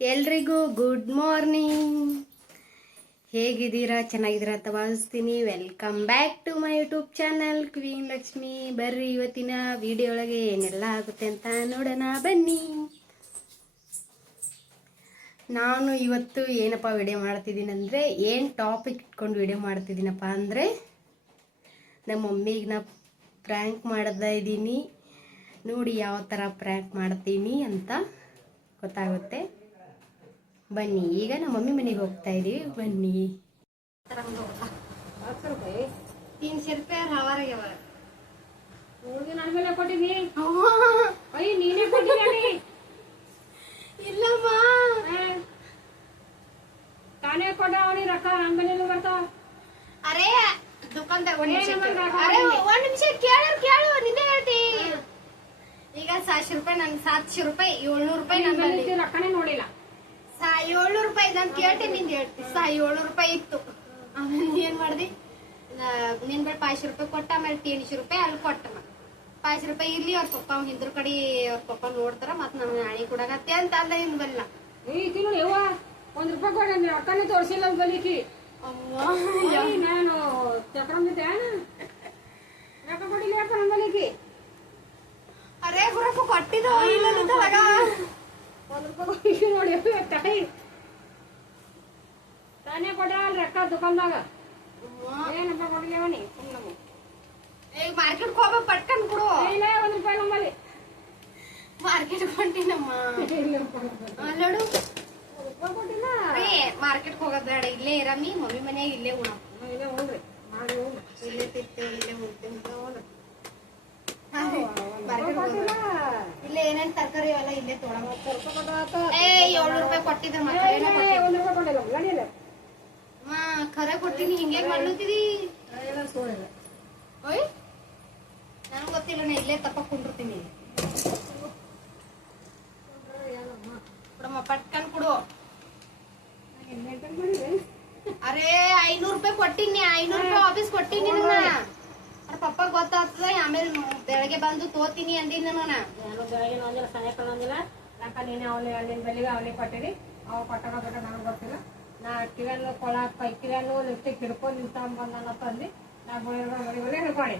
ಎಲ್ರಿಗೂ good morning. ಹೇಗಿದ್ದೀರಾ? ಚೆನ್ನಾಗಿದ್ದೀರಾ ಅಂತ ಭಾವಿಸ್ತೀನಿ. Welcome back to my YouTube channel queen Lakshmi. ಬರ್ರಿ ಇವತ್ತಿನ ವಿಡಿಯೋ ಒಳಗೆ ಏನೆಲ್ಲ ಆಗುತ್ತೆ ಅಂತ ನೋಡೋಣ ಬನ್ನಿ. ನಾನು ಇವತ್ತು ಏನಪ್ಪ ವಿಡಿಯೋ ಮಾಡ್ತಿದ್ದೀನಿ ಅಂದರೆ, ಏನು ಟಾಪಿಕ್ ಇಟ್ಕೊಂಡು ವಿಡಿಯೋ ಮಾಡ್ತಿದ್ದೀನಪ್ಪ ಅಂದರೆ, ನಮ್ಮ ಮಮ್ಮಿಗೆ ನಾ ಪ್ರ್ಯಾಂಕ್ ಮಾಡ್ತಾ ಇದ್ದೀನಿ. ನೋಡಿ ಯಾವ ಥರ ಪ್ರ್ಯಾಂಕ್ ಮಾಡ್ತೀನಿ ಅಂತ ಗೊತ್ತಾಗುತ್ತೆ. ಬನ್ನಿ, ಈಗ ನಮ್ಮ ಮಮ್ಮಿ ಮನೆಗೆ ಹೋಗ್ತಾ ಇದೀವಿ. ಬನ್ನಿ. 300 ರೂಪಾಯಿ ಹವಾರಾಗ್ಯವ. ನನ್ನ ಮೇಲೆ ಕೊಟ್ಟಿದ್ದಿ? ಅಯ್ಯ, ನೀನೇ ಕೊಟ್ಟಿದ್ದೀರಿ? ಇಲ್ಲಮ್ಮ, ತಾನೇ ಕೊಟ್ಟ ಅವನಿಗೆ ರೊಕ್ಕ ನನ್ನ ಮನೇಲಿ ಬರ್ತಾವ. ಅರೇ ದುಕಾನ್ದಾಗ ಒಂದ್ ನಿಮಿಷ ಕೇಳು ನಿನ್ನೆ ಹೇಳ್ತಿ. ಈಗ 700 ರೂಪಾಯಿ, ನನ್ 700 ರೂಪಾಯಿ, 700 ರೂಪಾಯಿ ನನ್ನ ರೊಕ್ಕನೇ ನೋಡಿಲ್ಲ. 700 ರೂಪಾಯಿ ನಾನು ಕೇಳ್ತೀನಿ, ನಿಂದ ಹೇಳ್ತಿ. 700 ರೂಪಾಯಿ ಇತ್ತು. ಆಮೇಲೆ ಏನ್ ಮಾಡ್ದಿ? ನಿನ್ ಬಳಿ 500 ರೂಪಾಯಿ ಕೊಟ್ಟ. ಆಮೇಲೆ 300 ರೂಪಾಯಿ ಅಲ್ಲಿ ಕೊಟ್ಟ. 500 ರೂಪಾಯಿ ಇರ್ಲಿ, ಅವ್ರ ಪಪ್ಪ ಹಿಂದ್ರ ಕಡೆ ಅವ್ರ ಪಪ್ಪ ನೋಡ್ತಾರ, ಮತ್ ನಮ್ಮ ಹಣಿ ಕೊಡಗತ್ತೆ ಅಂತ ಅಲ್ಲ. ಇನ್ ಬಲ್ಲ ನೋಡಿ ಯವ್ವ, 1 ರೂಪಾಯಿ ಕೊಡ, ರೊಕ್ಕನೇ ತೋರಿಸಿಲ್ಲ ಬಲಿಕಿ. ನಾನು ಚಕ್ರಂದಿದ್ದೆ ರೊಕ್ಕ ಕೊಟ್ಟಿಲ್ಲ. ಯಾಕ ನಮ್ಮ ಬಲಿಕಿ? ಅರೇ ರೊಕ್ಕ ಕೊಟ್ಟಿದ್ದು ಇಲ್ಲ. 1 ರೂಪಾಯಿ ನೋಡಿ ತಾಯಿ ತಾನೇ ಕೊಟ್ಟ ರೊಕ್ಕ ದುಕಾನ್ದಾಗ. ಏನಪ್ಪ ಕೊಟ್ಟಿಲ್ಲ ನೀ? ಈಗ ಮಾರ್ಕೆಟ್ ಹೋಗ್ಬೇಕು, ಪಟ್ಕನ್ ಕೊಡು. ಇಲ್ಲ, 1 ರೂಪಾಯಿ ನಮ್ಮಲ್ಲಿ ಮಾರ್ಕೆಟ್ ಹೊಂಟಿನಮ್ಮ. ನೋಡು, ಕೊಟ್ಟಿಲ್ಲ. ಮಾರ್ಕೆಟ್ ಹೋಗೋದ್ ಬೇಡ, ಇಲ್ಲೇ ಇರಮ್ಮಿ. ಮಮ್ಮಿ ಮನ್ಯಾಗ ಇಲ್ಲೇ ಉಣ. ಇಲ್ಲೇ ಹೋಗ್ರಿ, ಇಲ್ಲೇ ತಿಂತೇವೆ, ಇಲ್ಲೇ ಹೋಗ್ತೇವೆ. ಇಲ್ಲೇ ಏನೇನ್ ತರಕಾರಿ ಅವೆಲ್ಲ ಇಲ್ಲೇ ತೊಗೊಳಮ್ಮ. 700 ರೂಪಾಯಿ ಕೊಟ್ಟಿದ್ರ ಖರೆ ಕೊಡ್ತೀನಿ. ಹಿಂಗೆ ಮಾಡ್ಲತ್ತೀರಿ? ಓಯ್, ನನಗ್ ಗೊತ್ತಿಲ್ಲ, ನಾ ಇಲ್ಲೇ ತಪ್ಪ ಕುಂಡಿರ್ತೀನಿ. ಕೊಡಮ್ಮ, ಪಟ್ಕನ್ ಕೊಡು. ಅರೇ 500 ರೂಪಾಯಿ ಕೊಟ್ಟಿನಿ. 500 ರೂಪಾಯಿ ವಾಪಸ್ ಕೊಟ್ಟಿನಿ. ನನ್ನ ಪಪ್ಪ ಗೊತ್ತಾಗ್ತದ. ಆಮೇಲೆ ಬೆಳಗ್ಗೆ ಬಂದು ತೋತೀನಿ ಅಂದಿನ. ನಾನು ಬೆಳಗ್ಗೆ ಒಂದಿಲ್ಲ, ಸಣ್ಣ ಕಳಂದಿಲ್ಲ. ರೊಕ್ಕ ನೀನೆ ನಿನ್ ಬೆಳಿಗ್ಗೆ ಅವನಿಗೆ ಕೊಟ್ಟಿರಿ. ಅವ ಕೊಟ್ಟಾಗ ನನಗೆ ಗೊತ್ತಿಲ್ಲ. ನಾ ಕಿವಿಯನ್ನು ಕೊಳ ಕಿವಿಯನ್ನು ಲಿಪ್ಟಿಕ್ ಹಿಡ್ಕೊಂಡು ನಿಂತಂಬಂದ ತಂದು ನಾ ಮನೆ ಹಿಡ್ಕೊಂಡೆ.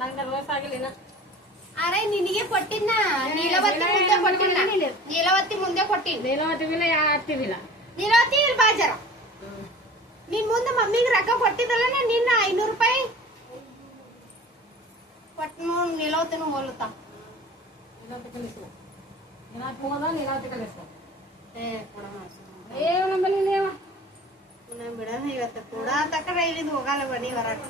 ನಂಗೆ ರೋಸ್ ಆಗಿಲ್ಲ. ಅರೆ ನಿನಗೆ ಕೊಟ್ಟಿದ್ನ. ನೀಲವತ್ತಿ ಮುಂದೆ ಕೊಟ್ಟಿಲ್ಲ. ನೀಲವತ್ತಿ ಮುಂದೆ ಕೊಟ್ಟಿನಿ. ನೀಲವತ್ತಿ ಬಿಲ್ಲ, ಯಾತಿವಿಲ್ಲ. ನೀಲವತ್ತಿ ಇಲ್ಲಿ ಬಾಜಾರ. ನೀನ್ ಮುಂದೆ ಮಮ್ಮಿಗೆ ರೊಕ್ಕ ಕೊಟ್ಟಿದ್ದಲ್ಲ ನಿನ್ನ 500 ರೂಪಾಯಿ ಕೊಟ್ಟು ನೋಡಿ. ನೀಲವತ್ತಿನೂ ಹೋಲುತ್ತಾ. ನೀಲವತ್ತಿ ಕಲಿಸು, ನೀನಾತಿ ಹೋದ, ನೀನಾತಿ ಕಲಿಸು. ಕೊಡಮ್ಮ, ನಮ್ಮಲ್ಲಿ ಬಿಡೋಣ ಇವತ್ತು. ಕೂಡ ತಕ್ಕ ಇಲ್ಲಿಂದ ಹೋಗಲ್ಲ. ಬನ್ನಿ ಹೊರಗ.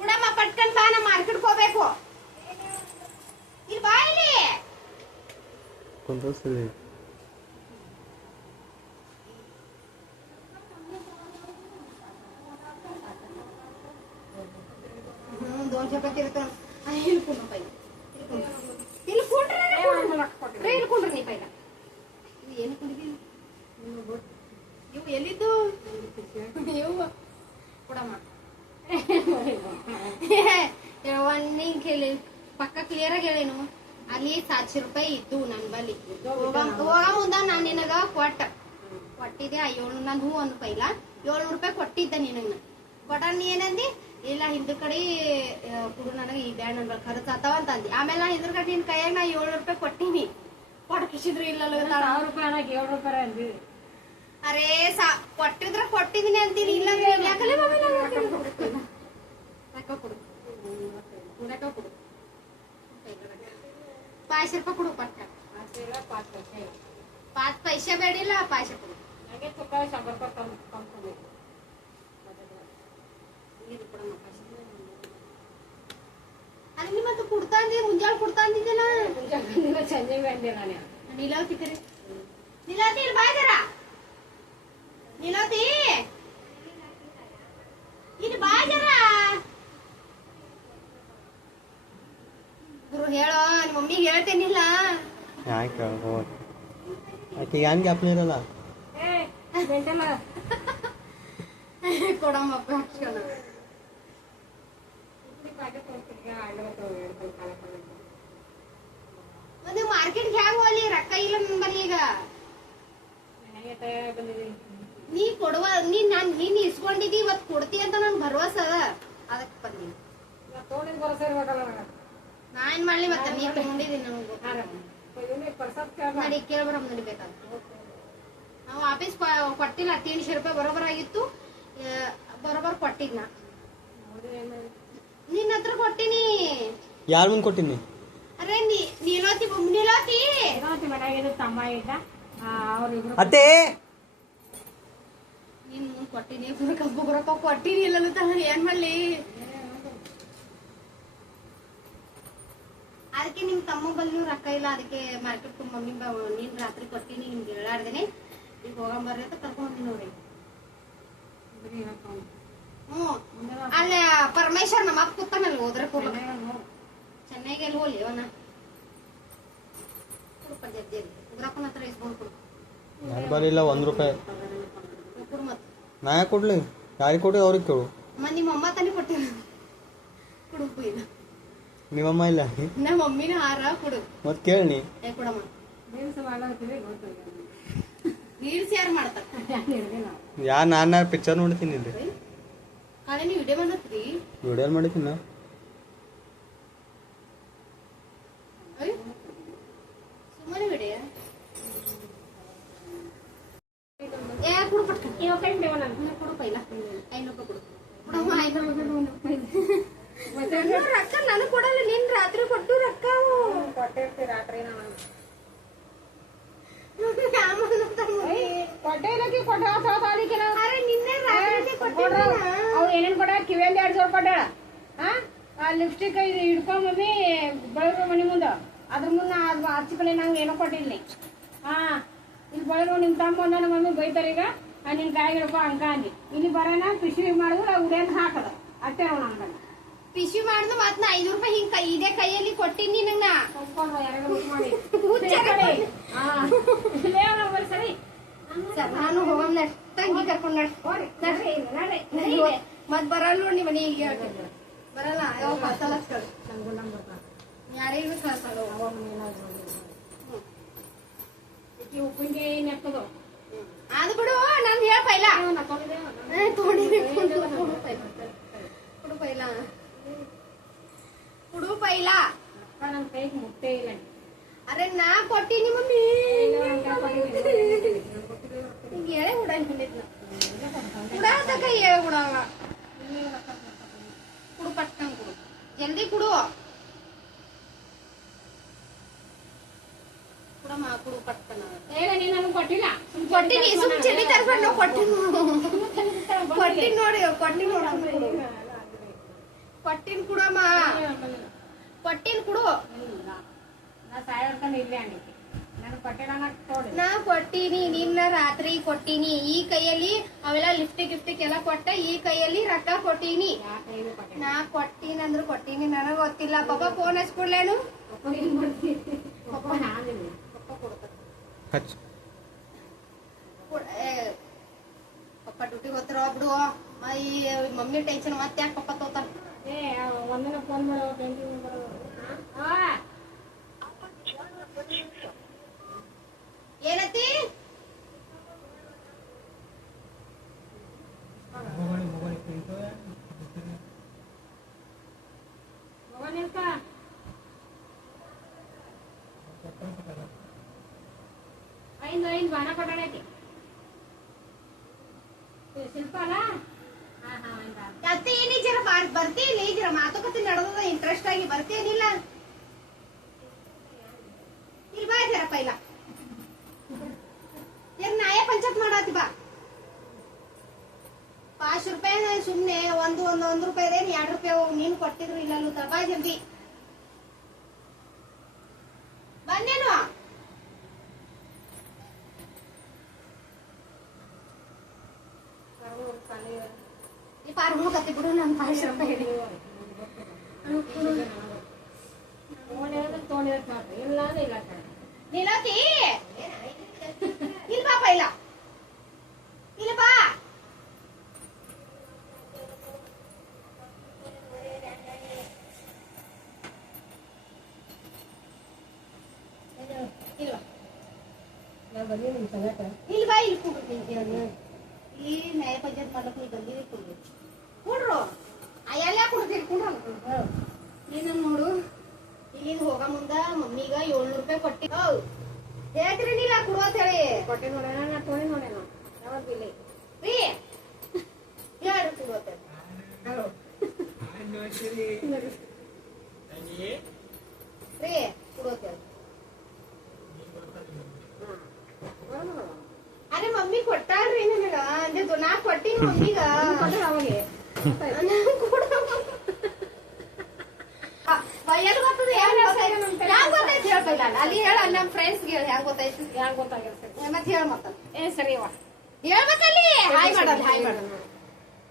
ಕುಡಮ್ಮ, ಪಟ್ಕನ್ ಬಾ. ನಾ ಮಾರ್ಕೆಟ್ಗೆ ಹೋಗ್ಬೇಕು. ಇಲ್ಲಿ ಬಾ. ಇಲ್ಲಿ Control. दोन चपाती हिलकुंड पहिला. हिलकुंड्री ನೀ पहिला. ಏನು ಕುಡಿದಿ? ಇವು ಎಲ್ಲಿದ್ದು? ಇವು ಕೊಡಮ್ಮ. ನೀ ಕೇಳಿ ಪಕ್ಕ ಕ್ಲಿಯರ್ ಆಗಿ ಹೇಳೇನು. ಅಲ್ಲಿ 700 ರೂಪಾಯಿ ಇದ್ದು ನನ್ ಬಲ್ಲಿ. ಹೋಗ ಮುಂದ ನಾನ್ ನಿನಗ ಕೊಟ್ಟಿದ್ದೆ 700. ನಾನು ಹೂ ಒಂದು ಪೈಲ 700 ರೂಪಾಯಿ ಕೊಟ್ಟಿದ್ದ ನಿನಗ. ಕೊಟ್ಟ ನೀ ಏನಂದಿ? ಇಲ್ಲ, ಹಿಂದ್ರ ಕಡೆ ಕುಡು, ನನಗೆ ಈ ಬ್ಯಾಡ್ ನನ್ ಖರ್ಚು ಆತಾವ ಅಂತ ಅಂದಿ. ಆಮೇಲೆ ನಾ ಹಿಂದ್ರ ಕಡೆ ನಿನ್ ಕೈಯಾಗ ನಾ 700 ರೂಪಾಯಿ ಕೊಟ್ಟಿನಿ. ಕೊಡ್ಕಿಸಿದ್ರು ಇಲ್ಲ. 1000 ರೂಪಾಯಿ 700 ರೂಪಾಯಿ ಅಂದಿ. ಅರೇ ಕೊಟ್ಟಿದ್ರ ಕೊಟ್ಟಿದೀನಿ ಅಂತೀನಿ. ಇಲ್ಲ ಯಾಕಲೆ ರೊಕ್ಕ ಕೊಡು. ರೊಕ್ಕ ಕೊಡು. 500 ರೂಪಾಯಿ ಕೊಡು. ಪಟ್ಟ 5 पैसे ಬೇಡಿಲ್ಲ, 500 ಕೊಡು. ನನಗೆ ತುಕ್ಕ 100 ರೂಪಾಯಿ ಕಮ್ ಕೊಡ್ಬೇಕು. ಅಲ್ಲಿ ಮತ್ತೆ ಕೊಡ್ತಾ ಅಂದಿದ್ದೆ, ಮುಂಜಾನೆ ಕೊಡ್ತಾ ಅಂದಿದ್ದೆಲ್ಲ. ಸಂಜೆ ಬಂದೆ ನಾನು. ನೀಲಾವತಿ ಕರೆ. ನೀಲಾವತಿ ಇಲ್ಲಿ ಬಾ ಜರ. ನೀಲಾವತಿ ಇಲ್ಲಿ ಬಾ ಜರ. ಗುರು ಹೇಳೋ, ನಿಮ್ಮ ಮಮ್ಮಿಗೆ ಹೇಳ್ತೇನಿಲ್ಲ. ಯಾಕೆ ಆಕೆ ಯಾನ್ಗೆ ಅಪ್ಲಿರಲ್ಲ. ಕೊಡಮ್ಮ, ಇಲ್ಲ ನನ್ ಬಲ್ಲಿ ಈಗ. ನನಗೆ ತಯಾರಾಗಿ ಬಂದಿದ್ದೀನಿ. ನೀ ಕೊಡುವ ನೀನ್ ಇಸ್ಕೊಂಡಿದ್ದಿ ಇವತ್ ಕೊಡ್ತಿ ಅಂತ ನನ್ ಭರವಸೆ ಅದ, ಅದಕ್ ಬಂದಿ. ತೋಣಿದ್ ಬರೋಸ ಇರ್ಬೇಕಲ್ಲ ನನಗೆ. ನಾ ಏನ್ ಮಾಡ್ಲಿ ಮತ್ತೆ, ನೀ ತಗೊಂಡಿದ್ದೀನಿ ನಮ್ಗೆ ನಡಿ ಕೇಳ್ಬರಮ್ ನಡಿಬೇಕಾದ್ರೆ. ನಾವು ವಾಪಸ್ ಕೊಟ್ಟಿಲ್ಲ, 300 ರೂಪಾಯಿ ಬರೋಬರ್ ಆಗಿತ್ತು, ಬರೋಬರ್ ಕೊಟ್ಟಿದ್ನ. ನಿನ್ನ ಹತ್ರ ಕೊಟ್ಟಿನಿ. ಯಾರ ಮುಂದೆ ಕೊಟ್ಟಿನಿ? ಅರೆ ನೀಲೋತಿ ಮನೆಯಾಗಿದ್ದು ತಮ್ಮ ಇದ್ದ ಅವ್ರಿಬ್ರು ಅತ್ತೆ ನೀನ್ ಮುಂದ್ ಕೊಟ್ಟಿನಿ, ಬುರಕ ಕೊಟ್ಟಿನಿ ಇಲ್ಲ ಏನ್ ಮಾಡ್ಲಿ. ಅದಕ್ಕೆ ನಿಮ್ ತಮ್ಮ ಬಲ್ಲಿ ರೊಕ್ಕ ಇಲ್ಲ, ಅದಕ್ಕೆ ಮಾರ್ಕೆಟ್ ಮಮ್ಮಿ ನೀನ್ ರಾತ್ರಿ ಕೊಟ್ಟಿನಿ ನಿಮ್ಗೆ ಹೇಳಾಡ್ದೇನೆ, ಈಗ ಹೋಗಂಬರ್ರಿ ಅಂತ ಕರ್ಕೊಂಡ್ ನೋಡ್ರಿ. ಅಲ್ಲೇ ಪರಮೇಶ್ವರ್ ನಮ್ಮ ಅಪ್ಪ ಕೂತಾನಲ್ಲಿ ಹೋದ್ರೆ ಚೆನ್ನಾಗಿ ಎಲ್ಲಿ ಹೋಗ್ಲಿ ಅವನ ಉಗ್ರಪ್ಪನ ಹತ್ರ ಇಸ್ಕೊಂಡ್ ಕೊಡು. ನನ್ನ ಬಳಿ ಇಲ್ಲ 1 ರೂಪಾಯಿ. ಕೊಡು ಮತ್ ನಾ ಯಾಕೆ ಕೊಡ್ಲಿ? ಯಾರಿಗೆ ಕೊಡಿ ಅವ್ರಿಗೆ ಕೇಳು. ನಿಮ್ಮ ಅಮ್ಮ ತಾನೇ ಕೊಟ್ಟಿಲ್ಲ, ಕೊಡು ಇಲ್ಲ. ನಿಮ್ಮಮ್ಮ ಇಲ್ಲ? ನಮ್ಮ ಮಮ್ಮಿನ ಹಾರ ಕೊಡು ಮತ್ ಕೇಳಿ. ಕೊಡಮ್ಮ. ರೀಲ್ಸ್ ಯಾರು ಮಾಡ್ತಾರ? ನಾನು ಪಿಕ್ಚರ್ ನೋಡ್ತೀನಿ ಇಲ್ಲಿ. ಕಾಳೆ ನೀವು ವಿಡಿಯೋ ಮಾಡತ್ರಿ? ವಿಡಿಯೋ ಮಾಡಿದ್ದೀನಿ ನಾ. ಸುಮ್ಮನೆ ವಿಡಿಯೋ ಕೊಡು ಪಟ್ಟ. ಕೊಡು ಪೈಲ 500 ರೂಪಾಯಿ ಕೊಡು. ಕೊಡಮ್ಮ 500 ರೂಪಾಯಿ. ರೊಕ್ಕ ನನಗ್ ಕೊಡಲ್ಲ, ನಿನ್ ರಾತ್ರಿ ಕೊಟ್ಟು ರೊಕ್ಕ ಕೊಟ್ಟಿರ್ತಿ ರಾತ್ರಿ ಏನೇನ್ ಕೊಟ್ಟ ಕಿವಿಯಲ್ಲಿ 2 ಸಾವಿರ ಕೊಟ್ಟಾಳ. ಲಿಪ್ಸ್ಟಿಕ್ ಹಿಡ್ಕೊಂಡ್ ಮಮ್ಮಿ ಬೆಳಗ್ಗೆ ಮನಿ ಮುಂದ ಅದ್ರ ಮುಂದ ಆಚೆ ಕಡೆ ನಂಗೆ ಏನೋ ಕೊಟ್ಟಿಲ್ಲ. ಇಲ್ಲಿ ಬೆಳಗ್ಗೆ ನಿಮ್ ತಮ್ಮ ಬಂದ ನಮ್ಮ ಮಮ್ಮಿ ಬೈತಾರ, ಈಗ ನಿನ್ ಕಾಯಿಗೆ ಹಿಡ್ಕೊ ಅಂಕ ಅಂದಿ. ಇಲ್ಲಿ ಬರೋಣ ಪಿಶಿ ಮಾಡಿದ್ರು ಉಡಿಯಂತ ಹಾಕದ ಅಷ್ಟೇ ಅವ್ನ ಅಂಕಂಡ ಪಿಶಿ ಮಾಡ್ದು ಮತ್ 500 ರೂಪಾಯಿ ಹಿಂಗ್ ಇದೇ ಕೈಯಲ್ಲಿ ಕೊಟ್ಟಿನಿ ನಂಗ. ಸರಿ ನಾನು ಹೋಗಮ್ ತಂಗಿ ಕರ್ಕೊಂಡ್ ಮತ್ ಬರಲ್ಲ ನೋಡಿ ಮನೆಗೆ ಬರಲ್ಲ. ಯಾರಿಗೂ ಕಳ್ಸಲ್ಲ. ಉಪ್ಪಿನಕಾಯಿ ನೆಕ್ಕದು ಅದು ಬಿಡು, ನಾನು ಹೇಳ ಪೈಲ ಕೊಡು ಪೈಲ ಕೊಡು ಪೈಲ. ನನ್ ಕೈಗೆ ಮುಟ್ಟೆ ಇಲ್ಲ. ಅರೆ ನಾ ಕೊಟ್ಟಿನಿ ಮಮ್ಮಿ, ಹಿಂಗ ಹೇಳೇ ಬಿಡ ಕೈ ಹೇಳ ಬಿಡವ. ಕುಡು ಪಟ್ಕಂಗ್ ಕುಡು, ಜಲ್ದಿ ಕುಡು. ಕುಡಮ್ಮ ಕುಡು ಪಟ್ಕನ. ನೀನ್ ನನಗೆ ಕೊಟ್ಟಿಲ್ಲ. ಕೊಟ್ಟಿನಿ, ಸುಮ್ ಚೆಲ್ಲಿ ತರ್ಕೊಂಡು ಕೊಟ್ಟಿನಿ ನೋಡಿ, ಕೊಟ್ಟಿನ್ ಕುಡಮ್ಮ, ಕೊಟ್ಟಿನ್ ಕುಡು. ನಾ ಸಾಯರ್ಕೊಂಡು ಇಲ್ಲೇ ಅನ್ನಿಕ್ಕೆ ನನಗೆ ಕೊಟ್ಟಿಲ್ಲ ತೋಡಿ. ನಾ ಕೊಟ್ಟಿನಿ, ನಿನ್ನ ರಾತ್ರಿ ಕೊಟ್ಟಿನಿ. ಈ ಕೈಯಲ್ಲಿ ಅವೆಲ್ಲ ಲಿಫ್ಟಿಕ್ ಎಲ್ಲ ಕೊಟ್ಟ, ಈ ಕೈಯಲ್ಲಿ ರೊಕ್ಕ ಕೊಟ್ಟಿನಿ. ನಾ ಕೊಟ್ಟಿನಿ ಅಂದ್ರೆ ಕೊಟ್ಟಿನಿ, ನನಗ್ ಗೊತ್ತಿಲ್ಲ. ಪಾಪ ಫೋನ್ ಹಚ್ಕೊಡ್ಲೇನು? ಪಪ್ಪ ಡ್ಯೂಟಿಗೆ ಹೋಗ್ತಾರ ಬಿಡು. ಈ ಮಮ್ಮಿ ಟೆನ್ಷನ್ ಮತ್ತೆ ಯಾಕೆ ಪಪ್ಪ ತೋತಾರ? ಒಂದಿನ ಫೋನ್ ಮಾಡೋ ಏನತಿ? ಐದು ಬಾಣ ಕೊಟ್ಟಾಡೈತಿ ಶಿಲ್ಪ ಅಲ್ಲ. ಅತ್ತೆ ಏನಿ ಜರ ಬರ್ತೀನಿ, ಜರ ಮಾತುಕತೆ ನಡೆದ ಇಂಟ್ರೆಸ್ಟ್ ಆಗಿ ಬರ್ತೇನಿಲ್ಲ. ಇಲ್ಲಿ ಬಾ ಜರ ಪೈಲ ನಾಯ ಪಂಚಾಯತ್ ಮಾಡಾತಿ ಬಾ. 5 ರೂಪಾಯಿ ಸುಮ್ನೆ ಒಂದು ರೂಪಾಯಿ ಇದೆ, 2 ರೂಪಾಯಿ ನೀನ್ ಕೊಟ್ಟಿದ್ರು ಇಲ್ಲ ಬಾ ಜಲ್ದಿ ಬಂದೇನು. ಈ ಪಾರ್ ಹೋಗತ್ತೆ ಬಿಡು, ನನ್ 5 ರೂಪಾಯಿ ನಿಲತಿ ಇಲ್ಲಿ ಬಾ ಪೈಲ, ಇಲ್ಲಿ ಬಾ. ಬಂದಿ ನಿಮ್ ಸಲಕ ಇಲ್ಲಿ ಬಾ ಇಲ್ಲಿ ಕೂಡ್ರಿ ಈ ನ್ಯಾಯ ಪಂಚಾಯತ್ ಮಾಡ್ಲಕ್ ನೀ ಬಂದಿರಿ ಕೂಡ್ರಿ ಕೂಡ್ರು ಎಲ್ಲ ಕೊಡ್ತೀರಿ ಕೂಡ್ರ ಈಗ ನೋಡು ಇಲ್ಲಿಂದ ಹೋಗ ಮುಂದ ಮಮ್ಮಿಗ 700 ರೂಪಾಯಿ ಕೊಟ್ಟಿ ಹೇಳ್ತೀರಿ ನೀಲ ಕೊಡುವಂತ ಹೇಳಿ ಕೊಟ್ಟೆ ನೋಡೋಣ ನಾ ತೊಳಿ ನೋಡೋಣ ಯಾವಾಗ ಬಿಲ್ಲಿ ರೀ ಹೇಳ್ರಿ ಕೊಡುವಂತ ಹಲೋ ರೀ ಕೊಡುವಂತ ಹೇಳಿ ಅರೆ ಮಮ್ಮಿ ಕೊಟ್ಟಾಳ್ರಿ ನನಗ ಅಂದ್ರೆ ನಾ ಕೊಟ್ಟಿನಿ ಮಮ್ಮಿಗ ಅವಾಗೆ ಎಲ್ಲಿ ಗೊತ್ತದ ಹೆಂಗ್ ಗೊತ್ತಾಯ್ತು ಹೇಳ್ಬೇಕ ಅಲ್ಲಿ ಹೇಳ ನಮ್ ಫ್ರೆಂಡ್ಸ್ ಹೇಳಿ ಹೆಂಗ್ ಗೊತ್ತಾಯ್ತು ಯಾರು ಗೊತ್ತಾಗಿರ್ತದೆ ಮತ್ತೆ ಹೇಳ ಮತ್ತ ಏ ಸರಿ ವಾ ಹೇಳ್ಬೇಕಲ್ಲಿ ಹಾಯ್ ಮಾಡಲ್ಲ ಹಾಯ್ ಮಾಡಲ್ಲ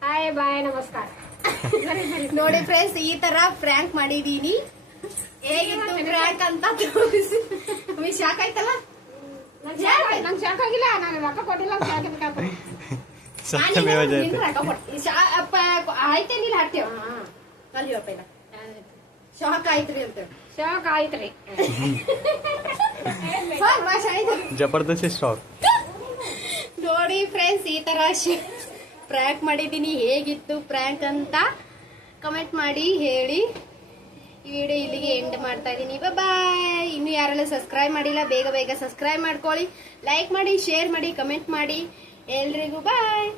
ಹಾಯ್ ಬಾಯ್ ನಮಸ್ಕಾರ ನೋಡಿ ಫ್ರೆಂಡ್ಸ್ ಈ ತರ ಫ್ರ್ಯಾಂಕ್ ಮಾಡಿದೀನಿ ಹೇಗಿತ್ತು ಫ್ರ್ಯಾಂಕ್ ಅಂತ ತೋರಿಸಿ ನಿಮಗೆ ಶಾಕ್ ಆಯ್ತಲ್ಲ ನಂಗೆ ಶಾಕ್ ಆಗಿಲ್ಲ ನಾನು ರೊಕ್ಕ ಕೊಟ್ಟಿಲ್ಲ ಅಂತ ಶಾಕ್ ಆಗ್ಬೇಕು ಸತ್ಯಮೇವ ಜಯತೆ ಆಯ್ತೇನಿಲ್ಲ ಹಾಕ್ತೇವ ಅಲ್ಲಿ ಹೇಳ್ಪ ಶಾಕ್ ಆಯ್ತ್ರಿ ಅಂತ ಶಾಕ್ ಆಯ್ತ್ರಿ ಜಬರ್ದಸ್ತ್ ಸ್ಟಾಕ್ ನೋಡಿ ಫ್ರೆಂಡ್ಸ್ ಈ ತರ ಪ್ರ್ಯಾಂಕ್ ಮಾಡಿದೀನಿ ಹೇಗಿತ್ತು ಪ್ರ್ಯಾಂಕ್ ಅಂತ ಕಮೆಂಟ್ ಮಾಡಿ ಹೇಳಿ ಈ ವಿಡಿಯೋ ಇಲ್ಲಿಗೆ ಎಂಡ್ ಮಾಡ್ತಾ ಇದೀನಿ ಬಾಯ್ ಇನ್ನು ಯಾರೆಲ್ಲ ಸಬ್ಸ್ಕ್ರೈಬ್ ಮಾಡಿಲ್ಲ ಬೇಗ ಬೇಗ ಸಬ್ಸ್ಕ್ರೈಬ್ ಮಾಡ್ಕೊಳ್ಳಿ ಲೈಕ್ ಮಾಡಿ ಶೇರ್ ಮಾಡಿ ಕಮೆಂಟ್ ಮಾಡಿ ಎಲ್ರಿಗೂ ಬಾಯ್